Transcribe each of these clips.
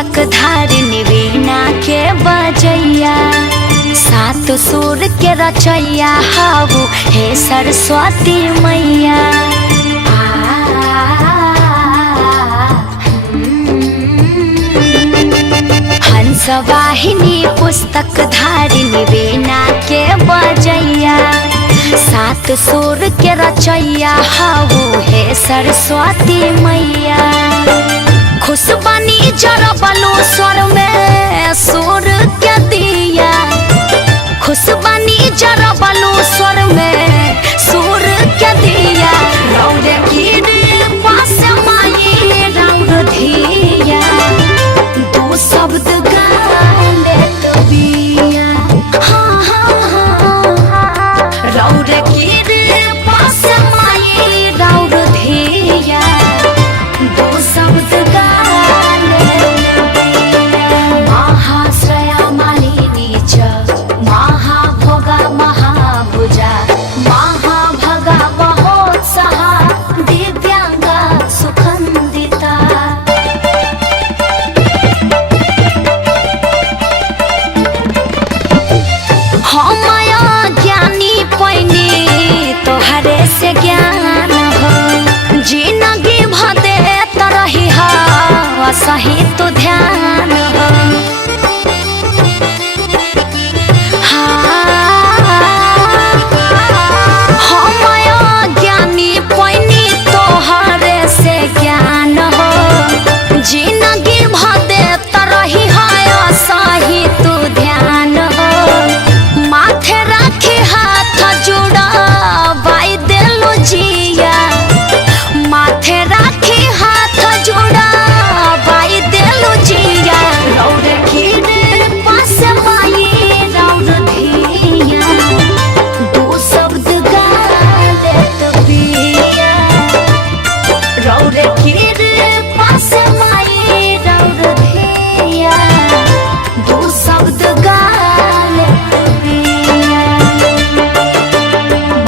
पुस्तक धारिणी वीणा के बजैया, सात सुर के रचैया हाउ हे सरस्वती मैया। हंसवाहिनी पुस्तक धारिणी वीणा के बजैया, सात सुर के रचैया हाउ हे सरस्वती मैया। खुशबनी जरबलो स्वर में सुर के दिया, खुशबनी जरबलो स्वर में सुर के दिया। रौरे गिर पास माये रौर धिया, दो शब्द गाले तो बिया। हाँ हाँ हाँ, रौरे गिर पास माये रौर धिया, दो शब्द गाले तो बिया। महाश्रया मालिनी च महाभोगा महाभुजा, महाभगा महोत्साहा दिव्यांगा सुखंदिता। हमया ज्ञानी पैनी तोहरे से ज्ञान हो, जिंदगी भदे तरही हा सही तो ध्यान हो। हमया ज्ञानी पैनी तोहरे से ज्ञान हो, जिंदगी भदे तरही हा सही तो ध्यान हो। माथे राखी हाथ जुड़ा बाई देलो जिया, माथे राखी हाथ जुड़ा बाई देलो जिया। रौरे गिर पास माये रौर धिया, दो शब्द गाले तो बिया। रौरे गिर पास माये रौर धिया, दो शब्द गाले तो बिया।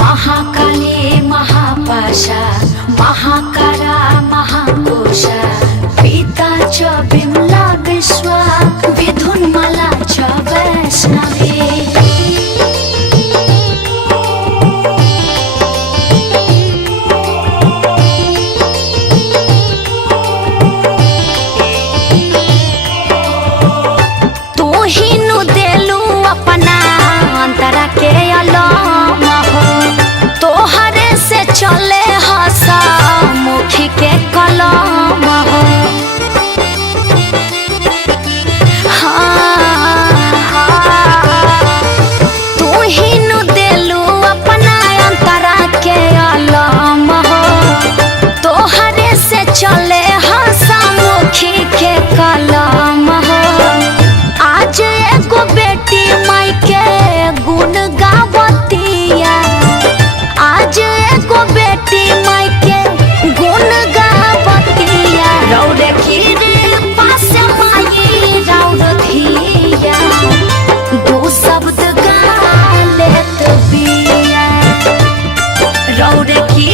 महाकाली महापाशा महाकारा महाकोशा, पिता च विमला विश्वा विधुन्मला च वैष्णवी। तू ही नु देलू अपना अंतरा के अलम हो, तोहरे से चले हसा मुखी के कलम हो। तू ही नु देलू अपना अंतरा के अलम हो, तोहरे से चले हसा मुखी के कलम हो। आज एगो बेटी माई के गुण गावतिया, आज एगो बेटी माई के गुण गावतिया। रौरे गिर पास माये रौर धिया, दो शब्द गाले तो बिया। रौरे गिर